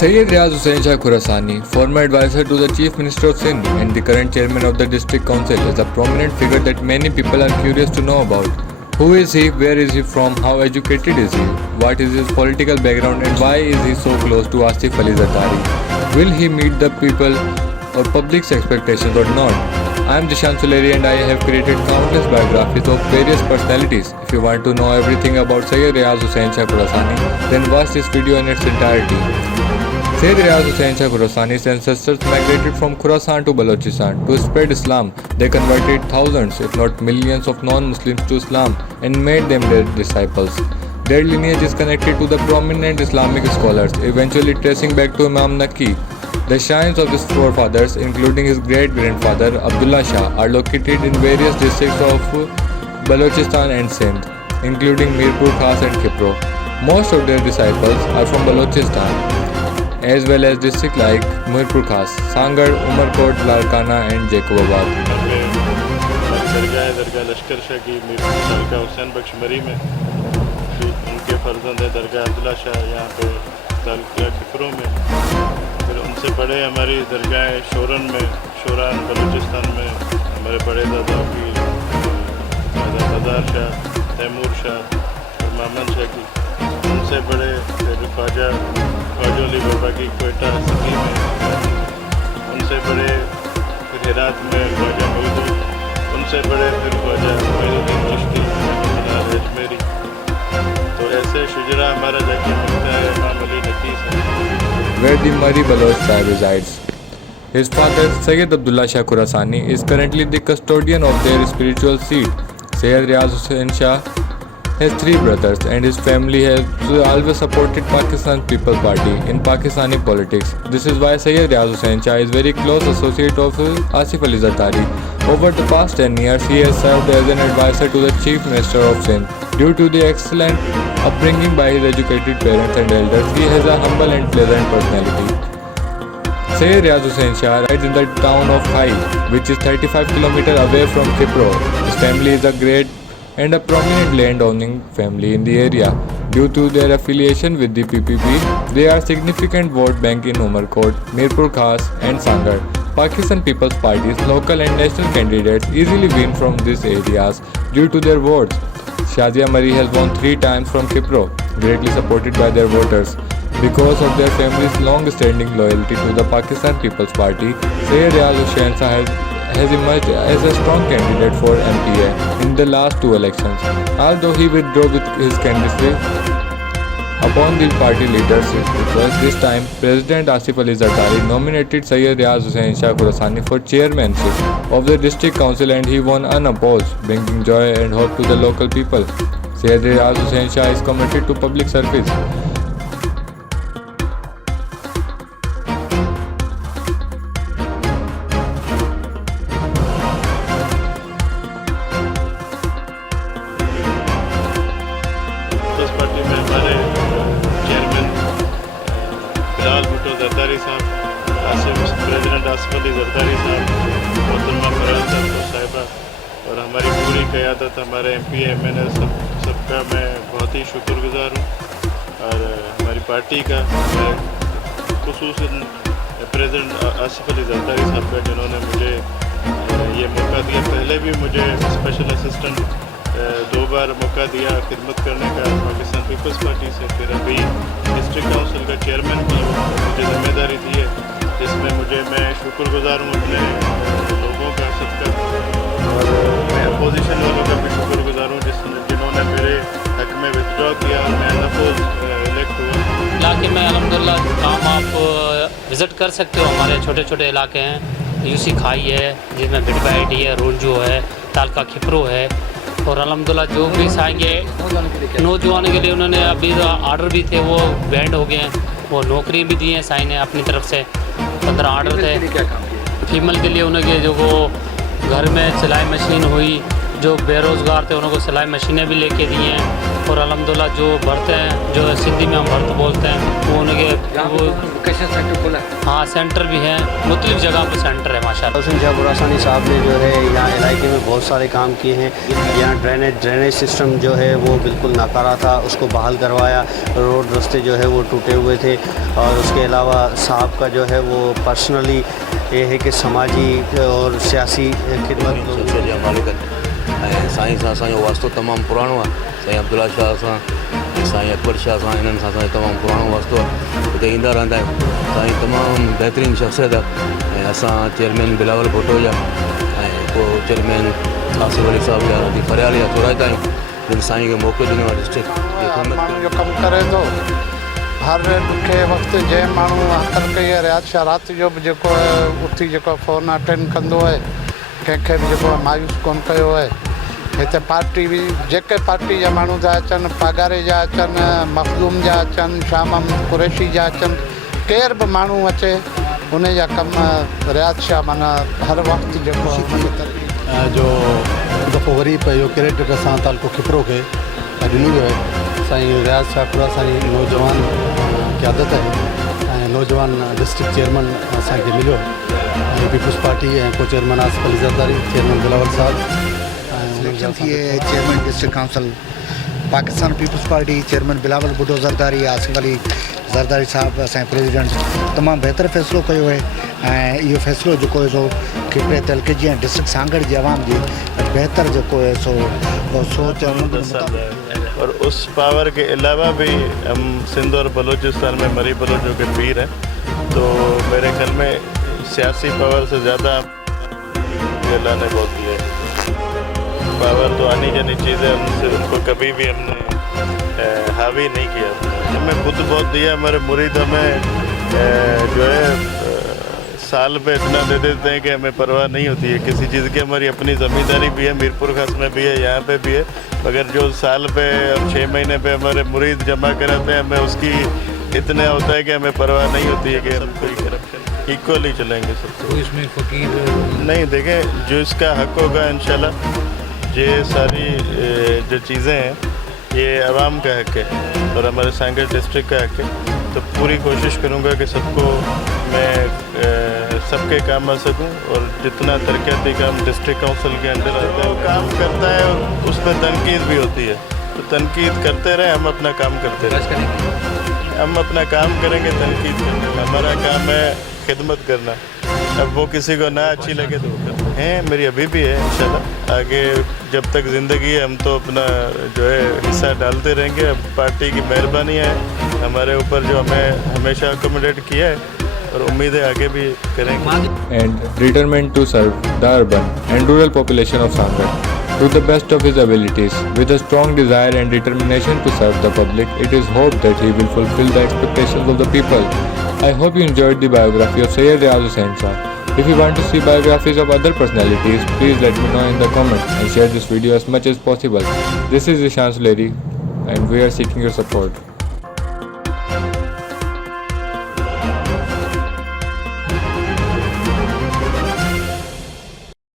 Sayyid Riaz Hussain Shah Khurasani, former advisor to the Chief Minister of Sindh and the current chairman of the District Council, is a prominent figure that many people are curious to know about. Who is he? Where is he from? How educated is he? What is his political background and why is he so close to Asif Ali Zardari? Will he meet the people or public's expectations or not? I am Dishan Suleri and I have created countless biographies of various personalities. If you want to know everything about Sayyid Riaz Hussain Shah Khurasani, then watch this video in its entirety. Sayyid Riaz Hussain Shah Khurasani's ancestors migrated from Khorasan to Balochistan to spread Islam. They converted thousands, if not millions, of non-Muslims to Islam and made them their disciples. Their lineage is connected to the prominent Islamic scholars, eventually tracing back to Imam Naqi. The shrines of his forefathers, including his great-grandfather Abdullah Shah, are located in various districts of Balochistan and Sindh, including Mirpur Khas and Khipro. Most of their disciples are from Balochistan, as well as districts like Mirpur Khas, Sangar, Umarkot, Larkana and Jacobabad. درگاہ لشکر شاہ کی درگاہ حسین بخش مری میں ان کے فرزند درگاہ عبداللہ شاہ یہاں پہ تعلقہ کھپروں میں. پھر ان سے بڑے ہماری درگاہ شورن میں شوران بلوچستان میں ہمارے بڑے دادا کی ہزار شاہ تیمور شاہ اور مامن شاہ کی. ان سے بڑے پھر خواجہ علی بابا کی کوئٹہ سکی میں. ان سے بڑے پھر ہرات میں خواجہ مودود. ان سے بڑے پھر خواجہ معین الدین چشتی اجمیری. تو ایسے شجرا ہمارا جا کے ملتا ہے امام علی نقی سے. Where the Mari Baloch tribe resides. His father, Sayyid Abdullah Shah Khurasani, is currently the custodian of their spiritual seat. Sayyid Riaz Hussain Shah has three brothers and his family has always supported Pakistan People's Party in Pakistani politics. This is why Sayyid Riaz Hussain Shah is very close associate of Asif Ali Zardari. Over the past 10 years, he has served as an advisor to the Chief Minister of Sindh. Due to the excellent upbringing by his educated parents and elders, he has a humble and pleasant personality. Sayyid Riaz Hussain Shah resides in the town of Khai, which is 35 km away from Khipro. His family is a great and a prominent land-owning family in the area. Due to their affiliation with the PPP, they are significant vote bank in Umarkot, Mirpur Khas and Sangar. Pakistan People's Party's local and national candidates easily win from these areas due to their votes. Shazia Mari has won 3 times from Khipro, greatly supported by their voters. Because of their family's long-standing loyalty to the Pakistan People's Party, Sayyid Riaz Hussain Shah has emerged as a strong candidate for MPA in the last 2 elections. Although he withdrew with his candidacy upon the party leadership request, this time President Asif Ali Zardari nominated Sayyid Riaz Hussain Shah Khurasani for chairmanship of the district council and he won unopposed, bringing joy and hope to the local people. Sayyid Riaz Hussain Shah is committed to public service. Party میں ہمارے chairman بلال بھٹو زرداری صاحب، president Asif Ali Zardari صاحب، محترمہ فراز صاحبہ اور ہماری پوری قیادت، ہمارے ایم پی ایم این اے سب کا میں بہت ہی شکر گزار ہوں. اور ہماری پارٹی کا خصوصاً پریزیڈنٹ آصف علی زرداری صاحب کا، جنہوں نے مجھے یہ موقع دیا. پہلے بھی مجھے اسپیشل اسسٹنٹ 2 بار موقع دیا خدمت کرنے کا پاکستان پیپلز پارٹی سے. پھر ابھی ڈسٹرکٹ کونسل کا چیئرمین کی مجھے ذمہ داری دی ہے، جس میں میں شکر گزار ہوں اپنے لوگوں کا سب کا. اور میں اپوزیشن والوں کا بھی شکر گزار ہوں جنہوں نے میرے حق میں وتھڈرا کیا اور میں انپوز الیکٹ ہوا. علاقے میں الحمدللہ کام آپ وزٹ کر سکتے ہو. ہمارے چھوٹے چھوٹے علاقے ہیں، یو سی کھائی ہے جس میں بٹبائٹی ہے، رونجو ہے، تالکا کھپرو ہے. اور الحمدللہ جو بھی آئیں گے نوجوانوں کے لیے انہوں نے ابھی آرڈر بھی تھے وہ بینڈ ہو گئے ہیں. وہ نوکری بھی دی ہیں سائن نے اپنی طرف سے. 15 آرڈر تھے فیمل کے لیے. انہوں کے جو وہ گھر میں سلائی مشین ہوئی، جو بے روزگار تھے انہوں کو سلائی مشینیں بھی لے کے دی ہیں. اور الحمدللہ جو بھرتے ہیں، جو سندھی میں ہم بھرت بولتے ہیں، وہ انہوں کے वो वोकेशनल सेंटर खोला है। हाँ सेंटर भी हैं, मुख्तलिफ जगह पर सेंटर है माशाल्लाह। हुसैन शाह खुरासानी साहब ने जो है यहाँ इलाके में बहुत सारे काम किए हैं। यहाँ ड्रेनेज सिस्टम जो है वो बिल्कुल नाकारा था, उसको बहाल करवाया। रोड रास्ते जो है वो टूटे हुए थे। और उसके अलावा साहब का जो है वो पर्सनली ये है कि समाजी और सियासी खिदमत साईं सां असांजो वास्तो तमामु पुराणो आहे। साईं अब्दुल्ला शाह सां साईं अकबर शाह सां इन्हनि सां असांजो तमामु पुराणो वास्तो आहे। हिते ईंदा रहंदा आहियूं। साईं तमामु बहितरीनु शख़्सियत आहे। ऐं असां चेयरमैन बिलावल भुट्टो जा ऐं पोइ चेयरमैन आसिफ अली साहब जा अॼु फरियाल जा चौराइता आहियूं जिन साईं खे मौक़ो ॾिनो आहे डिस्ट्रिक्ट माण्हू जो कमु करे थो। हर ॾुखे वक़्तु जंहिं माण्हू हथल कई आहे रियाज़ शाह राति जो बि जेको आहे उथी जेको फ़ोन अटेंड कंदो आहे, कंहिंखे बि जेको आहे मायूस कोन कयो आहे। हिते पार्टी बि जेके पार्टी जा माण्हू था अचनि, पागारे जा अचनि, मखदूम जा अचनि, शाह महमूद कुरैशी जा अचनि, केर बि माण्हू अचे उन जा कम रियाज़ शाह माना हर वक़्तु जेको जो दफ़ो वरी इहो कैरेक्टर सां तालुको खिपरो खे ॾिनो वियो आहे। साईं रियाज़ शाह खुरासानी नौजवान क़यादत आहे ऐं नौजवान डिस्ट्रिक्ट चेयरमैन असांखे मिलियो ऐं पीपल्स पार्टी ऐं को चेयरमैन आसिफ अली ज़रदारी, चेयरमैन बिलावल साहब सिलेक्शन थी है chairman district council Pakistan Peoples Party chairman Bilawal Bhutto Zardari, Asif Ali Zardari साहब असांजे प्रेसिडेंट तमामु बहितर फ़ैसिलो कयो आहे। ऐं इहो फ़ैसिलो जेको आहे सो खिपरे तलके जी ऐं डिस्ट्रिक्ट सांगड़ जी आवाम जी बहितर जेको है सो सोच और उस पावर के अलावा भी हम सिंध और बलूचिस्तान में मरी बलोचों के पीर हैं। तो मेरे ख्याल में सियासी पावर से ज़्यादा अल्लाह ने बहुत दिया है। पावर तो आनी जानी चीज़ है, उनको कभी भी हमने हावी नहीं किया। हमें खुद बहुत दिया, हमारे मुरीद हमें जो है साल पे इतना दे देते हैं कि हमें परवाह नहीं होती है किसी चीज़ की। हमारी अपनी ज़मींदारी भी है, मीरपुर खास में भी है, यहाँ पे भी है। मगर जो साल पे और 6 महीने पे हमारे मुरीद जमा कराते हैं, हमें उसकी इतना होता है कि हमें परवाह नहीं होती है कि हम कोई करप्शन इक्वली चलेंगे सबको। इसमें फ़कीर नहीं, देखें जो इसका हक होगा इंशाल्लाह, ये सारी जो चीज़ें हैं ये आवाम का हक है और हमारे सांगड़ डिस्ट्रिक्ट का हक है। तो पूरी कोशिश करूँगा कि सबको मैं सबके काम आ सकूँ और जितना तरक्याती काम डिस्ट्रिक्ट काउंसिल के अंडर आता है वो काम करता है और उस पर तनकीद भी होती है। तो तनकीद करते रहें, हम अपना काम करते रहें। हम अपना काम करेंगे, तनकीद करने का हमारा काम है खिदमत करना। अब वो किसी को ना अच्छी लगे तो हैं, मेरी अभी भी है इंशाल्लाह। आगे जब तक ज़िंदगी है हम तो अपना जो है हिस्सा डालते रहेंगे। अब पार्टी की मेहरबानी है हमारे ऊपर जो हमें हमेशा अकोमोडेट किया है और उम्मीद है आगे भी करेंगे। And determined to serve the urban and rural population of Sangar to the best of his abilities. With a strong desire and determination to serve the public, it is hoped that he will fulfill the expectations of the people. I hope you enjoyed the biography of Sayyid Riaz Hussain Shah. If you want to see biographies of other personalities, please let me know in the comments and share this video as much as possible. This is Ishan Suleri and we are seeking your support.